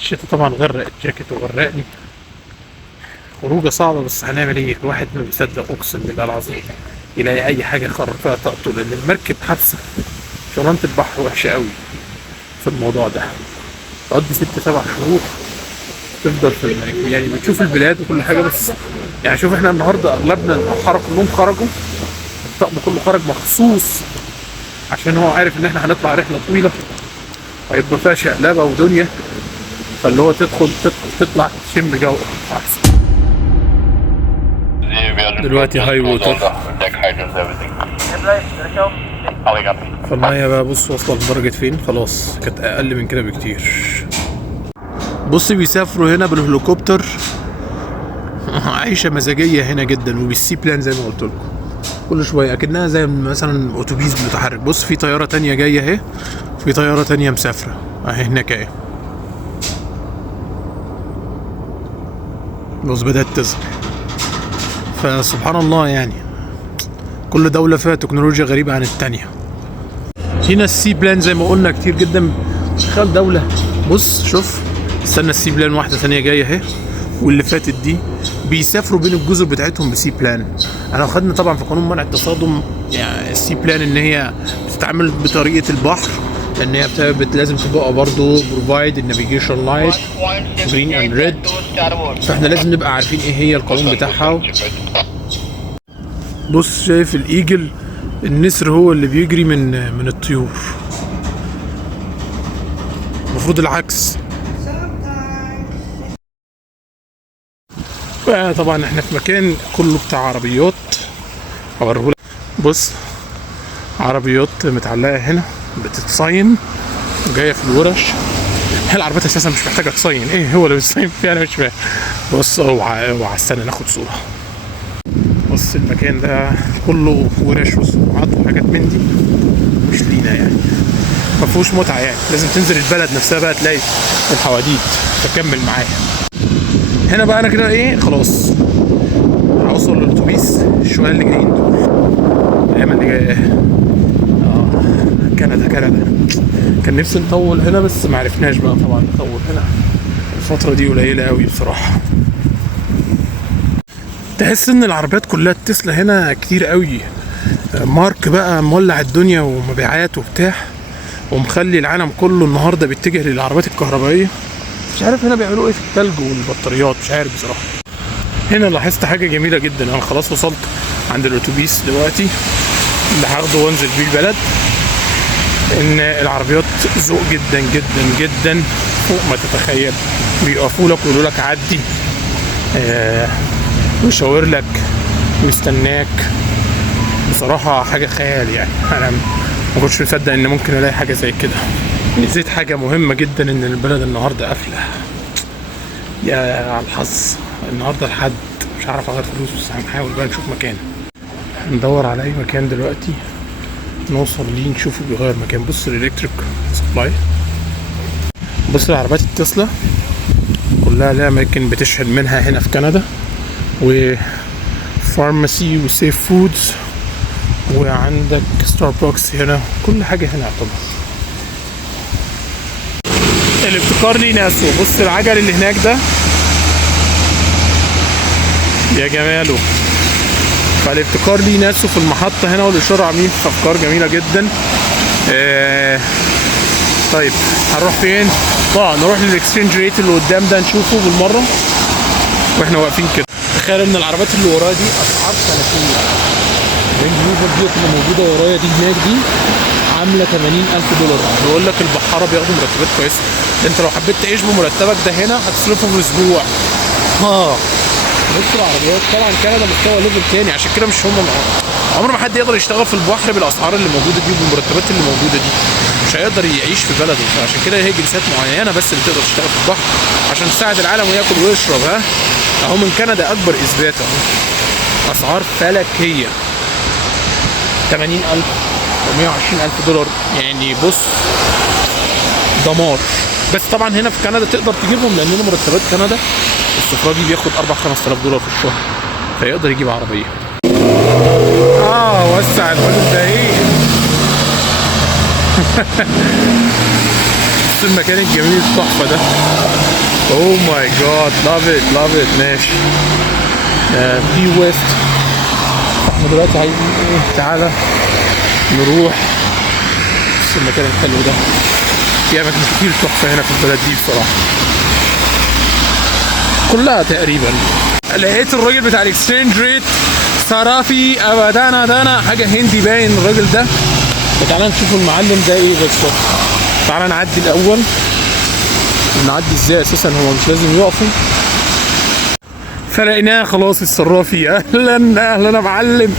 الشتا طبعا غرق الجاكيت وغرقني. خروجه صعبه بس هنعمل ايه؟ الواحد ما بيصدق اقسم بالله العظيم يلاقي اي حاجه يخرج فيها طاقته، لان المركب حادثه. شغلانه البحر وحشه قوي في الموضوع ده. تقضي 6-7 شهور تفضل في المركب، يعني بتشوف البلاد وكل حاجه، بس يعني شوف احنا النهارده اغلبنا البحاره كلهم خرجوا، الطقم كله خرج مخصوص عشان هو عارف ان احنا هنطلع رحله طويله وهيبقى فيها شقلبه ودنيا، فاللي هو تطلع تشم جو احسن. دلوقتي هاي ووتر، فالمية بقى بص واصلة لدرجة فين، خلاص كانت أقل من كده بكتير. بص بيسافروا هنا بالهليكوبتر عيشة مزاجية هنا جدا، وبالسي بلان زي ما قلت لكم كل شوية أكنها زي مثلا أتوبيس متحرك. بص في طيارة تانية جاية اهي، في طيارة تانية مسافرة اهي هناك اهي، بص بدأت تظهر. فسبحان الله يعني كل دولة فيها تكنولوجيا غريبة عن التانية. هنا السي بلان زي ما قلنا كتير جدا. تخيل دولة، بص شوف استنى السي بلان واحدة ثانية جاية اهي، واللي فاتت دي بيسافروا بين الجزر بتاعتهم بسي بلان. انا خدنا طبعا في قانون منع التصادم يعني السي بلان ان هي بتتعامل بطريقة البحر، لان هي لازم تبقى برضو بروفايد النافيجيشن لايت جرين اند ريد، فاحنا لازم نبقى عارفين ايه هي القانون بتاعها. بص شايف الايجل، النسر هو اللي بيجري من الطيور، المفروض العكس. طبعا احنا في مكان كله بتاع عربيات، هوريهولك. بص عربيات متعلقه هنا بتتصين وجايه في الورش. هي العربيات اساسا مش محتاجه تصين، ايه هو اللي بيتصين فيها؟ انا مش فاهم. بص اوعى استنى ناخد صوره. بص المكان ده كله ورش وصناعات وحاجات من دي، مش لينا يعني، ما فيهوش متعه يعني. لازم تنزل البلد نفسها بقى تلاقي الحواديت. فكمل معايا هنا بقى. انا كده ايه خلاص هوصل للاتوبيس شويه اللي جايين دول، الايام اللي جايه. كندا كان نفسي نطول هنا بس ما عرفناش بقى طبعا نطول هنا، الفتره دي قليله قوي بصراحه. تحس ان العربيات كلها التسلا هنا كتير قوي، مارك بقى مولع الدنيا ومبيعات وبتاع، ومخلي العالم كله النهارده بيتجه للعربيات الكهربائيه. مش عارف هنا بيعملوا ايه في التلج والبطاريات، مش عارف بصراحه. هنا لاحظت حاجه جميله جدا، انا خلاص وصلت عند الاتوبيس دلوقتي اللي هاخده وانزل بيه البلد، ان العربيات ذوق جدا جدا جدا فوق ما تتخيل. بيقفوا لك ويقولوا لك عدي، ويشاور لك ويستناك. بصراحه حاجه خيال يعني، انا ما كنتش مصدق ان ممكن الاقي حاجه زي كده. نسيت حاجه مهمه جدا، ان البلد النهارده قافله. يا على الحظ النهارده الحد، مش عارف اغير فلوس بس هنحاول بقى نشوف مكان. ندور على اي مكان دلوقتي نوصل ليه نشوفه بيغير مكان. بص الالكتريك سبلاي، بص العربيات التسلا كلها لها اماكن بتشحن منها هنا في كندا، وفارماسي وسيف فودز، وعندك ستاربكس هنا، كل حاجه هنا يعتبر. الابتكار ليه ناسه. بص العجل اللي هناك ده يا جماله. فالابتكار ليه ناسه في المحطة هنا، والإشارة عاملين أفكار جميلة جدا. طيب هنروح فين؟ نروح للإكسشينج ريت اللي قدام ده نشوفه بالمرة واحنا واقفين كده. تخيل ان العربيات اللي ورايا دي أسعار سنوية. الرينج روفر دي اللي موجودة ورايا دي هناك دي عاملة $80,000. بيقول لك البحارة بياخدوا مرتبات كويسة. انت لو حبيت تعيش بمرتبك ده هنا هتصرفه في اسبوع. بص العربيات طبعا كندا مستوى ليفل تاني، عشان كده مش عمر ما حد يقدر يشتغل في البحر بالاسعار اللي موجوده دي وبالمرتبات اللي موجوده دي، مش هيقدر يعيش في بلده. فعشان كده هي جنسيات معينه بس اللي تقدر تشتغل في البحر عشان تساعد العالم وياكل ويشرب. اهو من كندا اكبر اثبات اهو، اسعار فلكيه. $80,000 $120,000 يعني بص دمار. بس طبعا هنا في كندا تقدر تجيبهم، لان مرتبات كندا السفراجي بياخد $4,000-5,000 في الشهر، فيقدر يجيب عربيه. وسع الحدود ده ايه. بس المكان الجميل التحفه ده. اوه ماي جاد، لاف ات لاف ات. ماشي. بي ويست. احنا دلوقتي عايزين ايه؟ تعالى نروح بس المكان الحلو ده. في اماكن كتير تحفه هنا في البلد دي بصراحه، كلها تقريبا. لقيت الراجل بتاع الاكسشينج ريت صرافي ابدانا دانا، حاجه هندي باين الراجل ده. تعالى نشوف المعلم ده ايه بالظبط. تعالى نعدي الاول. نعدي ازاي اساسا؟ هو مش لازم يقفوا. فلقيناه خلاص الصرافي. اهلا اهلا يا معلم،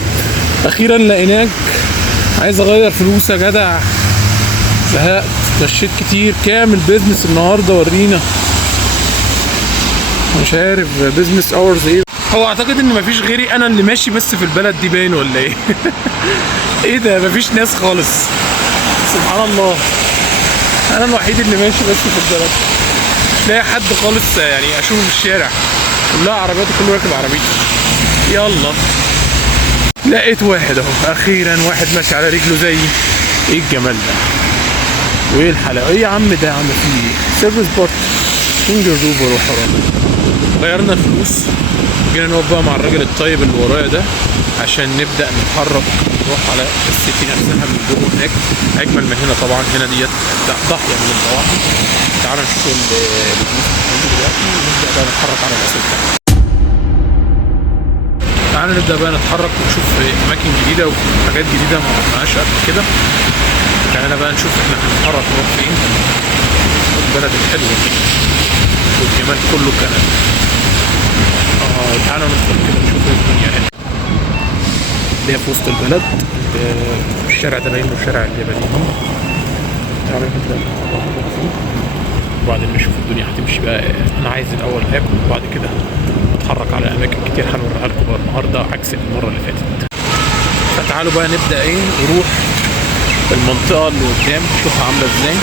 اخيرا لقيناك. عايز اغير فلوس يا جدع، زهقت، مشيت كتير. كام البيزنس النهارده؟ ورينا. مش عارف بيزنس اورز ايه. هو اعتقد ان مفيش غيري انا اللي ماشي بس في البلد دي باين ولا ايه؟ ايه ده؟ مفيش ناس خالص، سبحان الله. انا الوحيد اللي ماشي بس في البلد، مش لاقي حد خالص يعني اشوفه في الشارع. كلها عربيات وكله راكب عربيته. يلا لقيت واحد اهو، اخيرا واحد ماشي على رجله زيي. ايه الجمال ده وايه الحلاوه؟ ايه يا عم ده؟ عم فيه سيرفيس بارت فينجر روبر وحرام. غيرنا الفلوس، جينا نقف بقى مع الراجل الطيب اللي ورايا ده عشان نبدا نتحرك نروح على السيتي نفسها من جوه. هناك اجمل من هنا طبعا. هنا ديت ضاحيه من الضواحي. تعالى نشوف دلوقتي ونبدا بقى نتحرك على الاساس ده. تعالى نبدا بقى نتحرك ونشوف اماكن جديده وحاجات جديده ما رحناهاش قبل كده. تعالى بقى نشوف احنا هنتحرك نروح فين. البلد الحلوه والجمال كله كندا. تعالى ندخل كده نشوف الدنيا هنا. اللي هي في وسط البلد. الشارع ده باين له شارع اليابانيين. تعالى نبدا نروح فيه وبعدين نشوف الدنيا هتمشي بقى. انا عايز الاول اكل وبعد كده اتحرك على اماكن كتير هنوريها لكم بقى النهارده عكس المره اللي فاتت. فتعالوا بقى نبدا ايه، نروح المنطقه اللي قدام نشوفها عامله ازاي.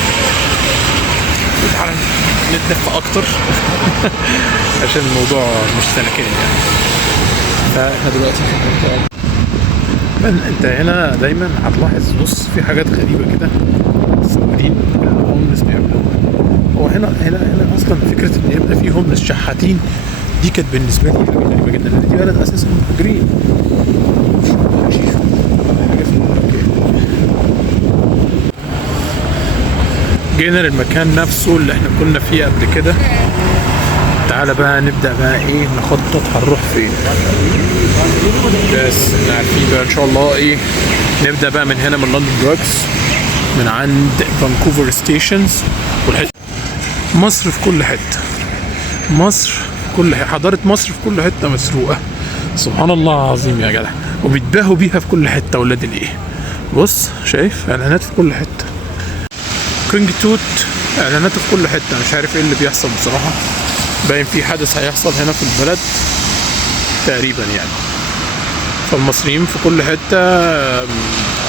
وتعالى نتدفى اكتر عشان الموضوع مش سلكان يعني. فاحنا دلوقتي في المنطقه. انت هنا دايما هتلاحظ، بص في حاجات غريبه كده السعوديين الهوملس بيعملوها. هو هنا اصلا فكره ان يبقى في هوملس شحاتين دي كانت بالنسبه لي حاجه غريبه جدا، لان دي بلد اساسا مهاجرين. جينا للمكان نفسه اللي احنا كنا فيه قبل كده. تعالى بقى نبدأ بقى ايه نخطط هنروح فين. بس عارفين بقى ان شاء الله ايه. نبدأ بقى من هنا من لندن دراجز، من عند فانكوفر ستيشنز والحته. مصر في كل حتة، مصر في كل حتة، حضارة مصر في كل حتة مسروقة. سبحان الله العظيم يا جدع. وبيتباهوا بيها في كل حتة ولاد الايه. بص شايف اعلانات في كل حتة. كينج توت اعلاناته في كل حته. مش عارف ايه اللي بيحصل بصراحه. باين في حدث هيحصل هنا في البلد تقريبا يعني. فالمصريين في كل حته،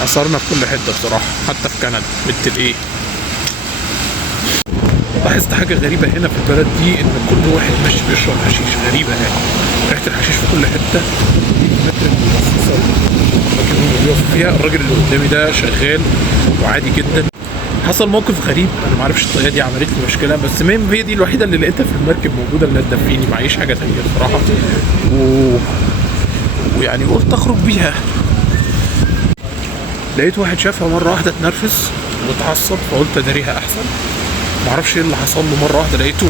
اثرنا في كل حته بصراحه، حتى في كندا بنت الايه. لاحظت حاجه غريبه هنا في البلد دي، ان كل واحد ماشي بيشرب حشيش. غريبه يعني، ريحه الحشيش في كل حته. دي الاماكن المخصصه الاماكن اللي بيقف فيها. الراجل اللي قدامي ده شغال وعادي جدا. حصل موقف غريب، انا ما اعرفش الطريقه دي عملت لي مشكله، بس هي دي الوحيده اللي لقيتها في المركب موجوده اللي هتدفيني. معيش حاجه ثانيه بصراحه. ويعني قلت اخرج بيها. لقيت واحد شافها مره واحده اتنرفز واتعصب، فقلت اداريها احسن. ما اعرفش ايه اللي حصل له. مره واحده لقيته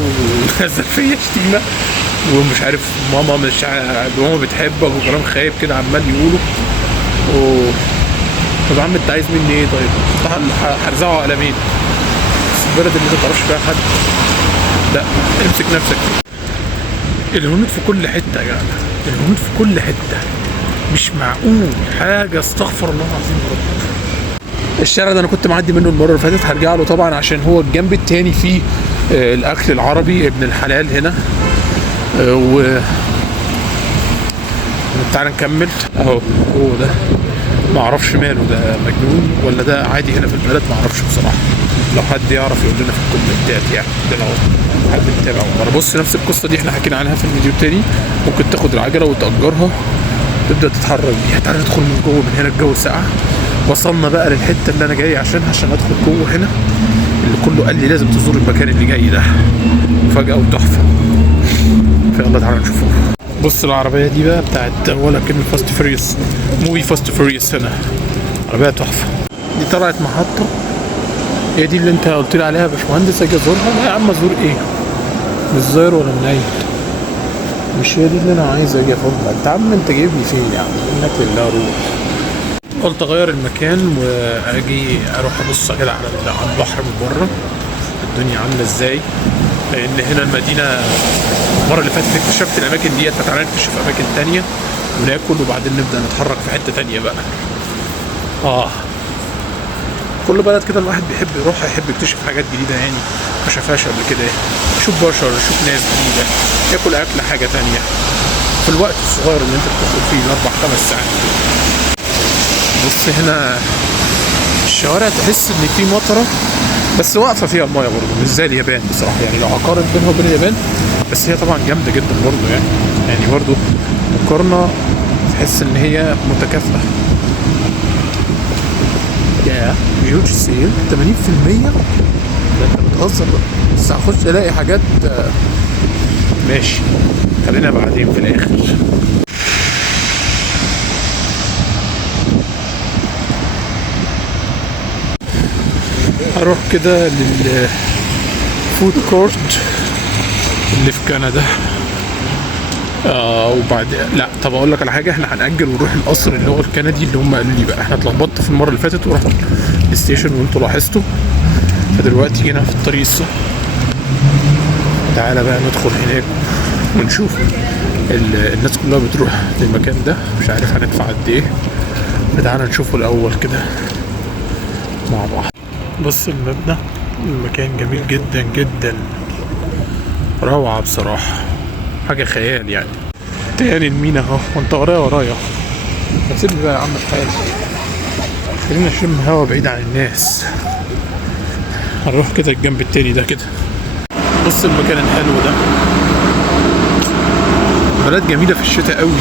نزل فيا شتيمه ومش عارف ماما مش ماما بتحبك وكلام خايب كده عمال يقوله. طب يا عم انت عايز مني ايه؟ طيب هرزعه قلمين. بس البلد اللي انت متعرفش فيها حد، لا امسك نفسك. الهنود في كل حته يا جدع، الهنود في كل حته. مش معقول حاجه، استغفر الله العظيم يا رب. الشارع ده انا كنت معدي منه المره اللي فاتت، هرجع له طبعا عشان هو الجنب التاني فيه الاكل العربي ابن الحلال هنا. تعال نكمل اهو. هو ده ما اعرفش ماله، ده مجنون ولا ده عادي هنا في البلد؟ ما اعرفش بصراحه. لو حد يعرف يقول لنا في الكومنتات يعني. ده لو حد متابع ورا. بص نفس القصه دي احنا حكينا عنها في الفيديو التاني. ممكن تاخد العجله وتأجرها تبدا تتحرك بيها. تعالى ندخل من جوه. من هنا الجو ساقع. وصلنا بقى للحته اللي انا جاي عشانها عشان ادخل جوه هنا. اللي كله قال لي لازم تزور المكان اللي جاي ده، مفاجأة وتحفة. فيلا تعالى نشوفه. بص العربية دي بقى بتاعت ولا كلمة فاست فوريوس، موفي فاست فوريوس. هنا عربية تحفة. دي طلعت محطة، هي دي اللي انت قلت لي عليها يا باشمهندس اجي ازورها؟ لا يا عم ازور ايه؟ مش زاير ولا منيل، مش هي دي اللي انا عايز اجي اخدها. انت عم انت جايبني فين يا عم؟ انك لله روح. قلت اغير المكان واجي اروح ابص كده على البحر من بره الدنيا عامله ازاي، لان هنا المدينه المره اللي فاتت اكتشفت الاماكن ديت، فتعالى نكتشف اماكن تانية وناكل وبعدين نبدا نتحرك في حته تانية بقى. كل بلد كده الواحد بيحب يروحها، يحب يكتشف حاجات جديده يعني ما شافهاش قبل كده، يشوف بشر، يشوف ناس جديده، ياكل اكل حاجه تانية في الوقت الصغير اللي انت بتاخد فيه 4-5 ساعات. بص هنا الشوارع تحس ان في مطره بس واقفه فيها المايه برضه، مش زي اليابان بصراحه. يعني لو هقارن بينها وبين اليابان، بس هي طبعا جامده جدا برضه يعني برضه مقارنه تحس ان هي متكافئه. يا هيوج سيل 80%، ده انت بتهزر بقى. بس هخش الاقي حاجات ماشي، خلينا بعدين في الاخر. هروح كده للفود كورت اللي في كندا. وبعد لا طب اقول لك على حاجه، احنا هنأجل ونروح القصر اللي هو الكندي اللي هم قالوا لي بقى. احنا اتلخبطت في المره اللي فاتت ورحنا الستيشن وانتوا لاحظتوا، فدلوقتي جينا في الطريق الصح. تعالى بقى ندخل هناك ونشوف الناس كلها بتروح للمكان ده، مش عارف هندفع قد ايه، فتعالى نشوفه الاول كده مع بعض. بص المبنى، المكان جميل جدا جدا، روعة بصراحة، حاجة خيال يعني. تاني المينا اهو وانت ورايا. سيبني بقى يا عم في حالي، خلينا نشم هوا بعيد عن الناس. هنروح كده الجنب التاني ده كده. بص المكان الحلو ده، بلد جميلة في الشتاء قوي،